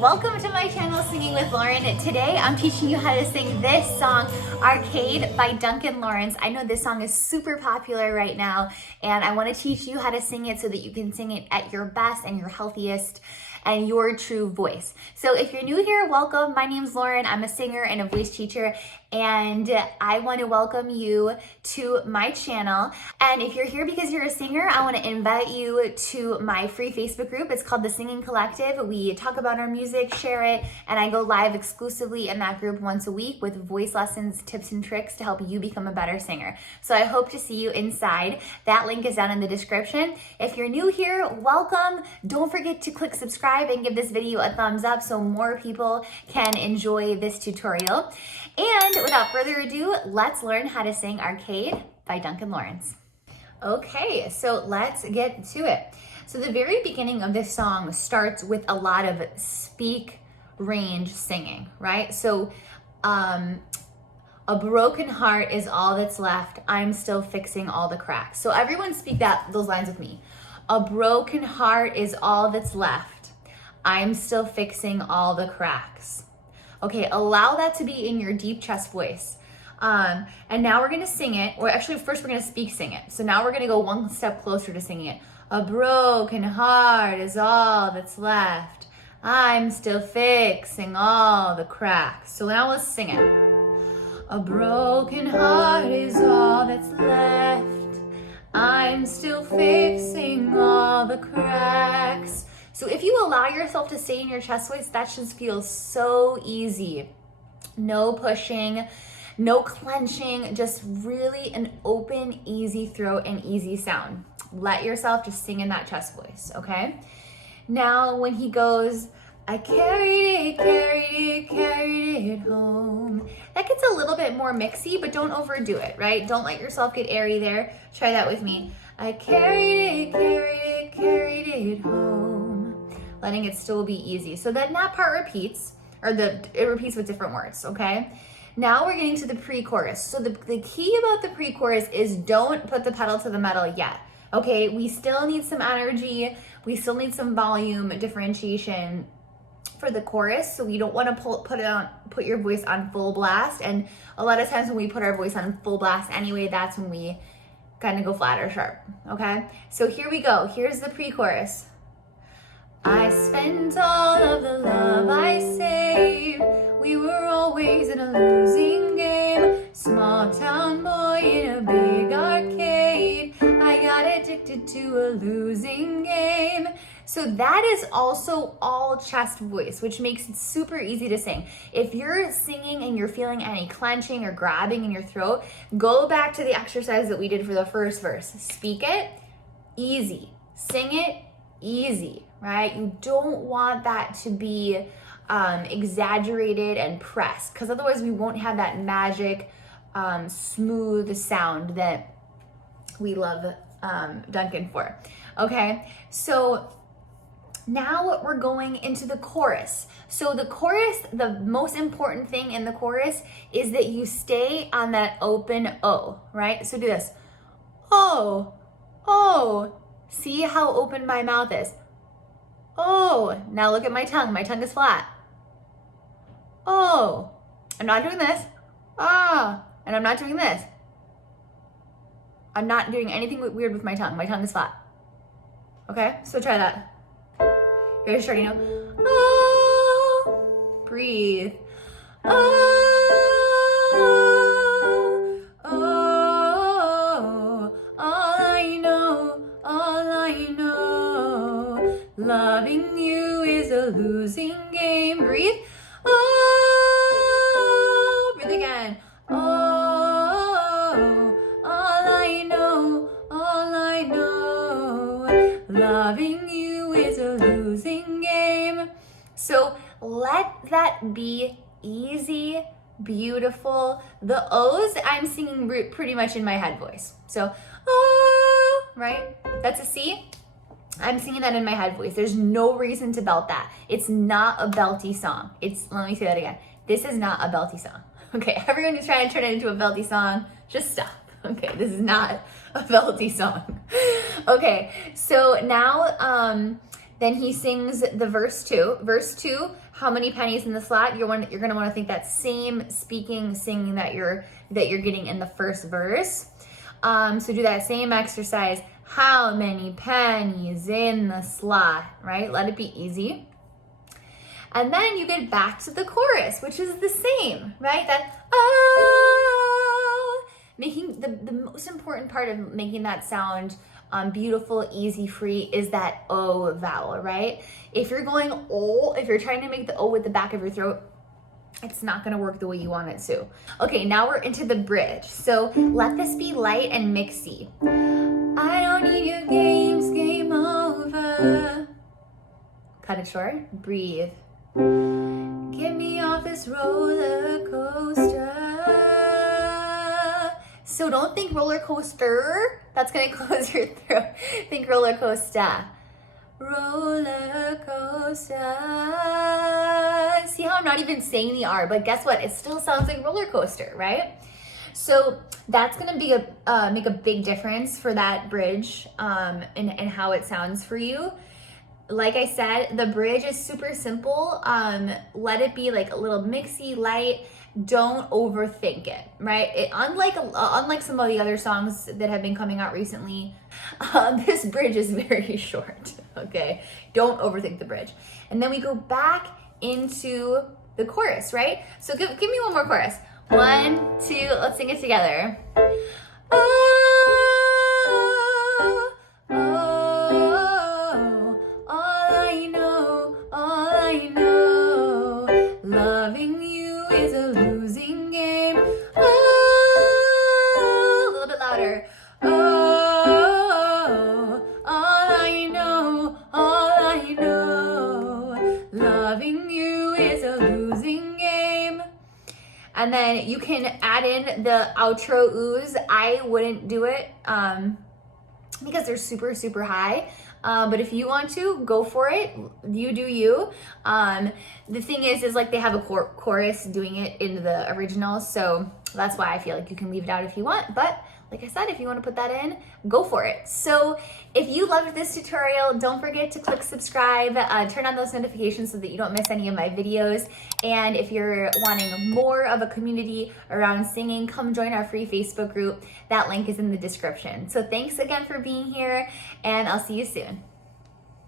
welcome to my channel, Singing with Lauren. Today I'm teaching you how to sing this song, Arcade by Duncan Laurence. I know this song is super popular right now, and I want to teach you how to sing it so that you can sing it at your best and your healthiest and your true voice. So if you're new here, welcome. My name's Lauren. I'm a singer and a voice teacher, and I want to welcome you to my channel. And if you're here because you're a singer, I want to invite you to my free Facebook group. It's called The Singing Collective. We talk about our music, share it, and I go live exclusively in that group once a week with voice lessons, tips, and tricks to help you become a better singer. So I hope to see you inside. That link is down in the description. If you're new here, welcome. Don't forget to click subscribe and give this video a thumbs up so more people can enjoy this tutorial. And without further ado, let's learn how to sing Arcade by Duncan Laurence. Okay, so let's get to it. So the very beginning of this song starts with a lot of speak range singing, right? So a broken heart is all that's left. I'm still fixing all the cracks. So everyone speak those lines with me. A broken heart is all that's left. I'm still fixing all the cracks. Okay, allow that to be in your deep chest voice. And now we're gonna sing it, or actually first we're gonna sing it. So now we're gonna go one step closer to singing it. A broken heart is all that's left. I'm still fixing all the cracks. So now let's sing it. A broken heart is all that's left. I'm still fixing all the cracks. So if you allow yourself to stay in your chest voice, that should feel so easy. No pushing, no clenching, just really an open, easy throat and easy sound. Let yourself just sing in that chest voice, okay? Now when he goes, I carried it home. That gets a little bit more mixy, but don't overdo it, right? Don't let yourself get airy there. Try that with me. I carried it home. Letting it still be easy. So then that part repeats, or it repeats with different words, okay? Now we're getting to the pre-chorus. So the key about the pre-chorus is don't put the pedal to the metal yet, okay? We still need some energy. We still need some volume differentiation for the chorus. So we don't want to put your voice on full blast. And a lot of times when we put our voice on full blast anyway, that's when we kind of go flat or sharp, okay? So here we go. Here's the pre-chorus. I spent all of the love I saved. We were always in a losing game. Small town boy in a big arcade. I got addicted to a losing game. So that is also all chest voice, which makes it super easy to sing. If you're singing and you're feeling any clenching or grabbing in your throat, go back to the exercise that we did for the first verse. Speak it, easy. Sing it, easy. Right? You don't want that to be exaggerated and pressed, because otherwise we won't have that magic, smooth sound that we love Duncan for. Okay, so now we're going into the chorus. So the chorus, the most important thing in the chorus is that you stay on that open O, right? So do this. Oh, oh. See how open my mouth is. Oh, now look at my tongue. My tongue is flat. Oh, I'm not doing this. Ah, and I'm not doing this. I'm not doing anything weird with my tongue. My tongue is flat. Okay, so try that. You're starting now. Oh, breathe. Oh, oh, all I know. Loving you is a losing game. Breathe. Oh, breathe again. Oh, all I know. Loving you is a losing game. So let that be easy, beautiful. The O's I'm singing pretty much in my head voice. So, oh, right? That's a C. I'm singing that in my head voice. There's no reason to belt that. It's not a belty song. Let me say that again. This is not a belty song. Okay, everyone who's trying to turn it into a belty song, just stop. Okay, this is not a belty song. Okay, so now then he sings the verse two. Verse 2 how many pennies in the slot? You're gonna want to think that same singing that you're getting in the first verse. So do that same exercise. How many pennies in the slot, right? Let it be easy. And then you get back to the chorus, which is the same, right? That, oh, making the most important part of making that sound beautiful, easy, free is that O vowel, right? If you're going O, if you're trying to make the O with the back of your throat, it's not gonna work the way you want it to. Okay, now we're into the bridge. So let this be light and mixy. I don't need your games, game over. Cut it short, breathe. Get me off this roller coaster. So don't think roller coaster. That's gonna close your throat. Think roller coaster. Roller coaster. See how I'm not even saying the R, but guess what? It still sounds like roller coaster, right? So that's gonna be make a big difference for that bridge and how it sounds for you. Like I said, the bridge is super simple. Let it be like a little mixy, light. Don't overthink it, right? Unlike some of the other songs that have been coming out recently, this bridge is very short, okay? Don't overthink the bridge. And then we go back into the chorus, right? So give me one more chorus. 1, 2, let's sing it together. Oh, oh, all I know, loving you is a losing game. Oh, a little bit louder. Oh, all I know, loving you is a losing game. And then you can add in the outro oohs. I wouldn't do it because they're super, super high. But if you want to, go for it. You do you. The thing is like they have a chorus doing it in the original. So that's why I feel like you can leave it out if you want. But like I said, if you want to put that in, go for it. So if you loved this tutorial, don't forget to click subscribe, turn on those notifications so that you don't miss any of my videos. And if you're wanting more of a community around singing, come join our free Facebook group. That link is in the description. So thanks again for being here, and I'll see you soon.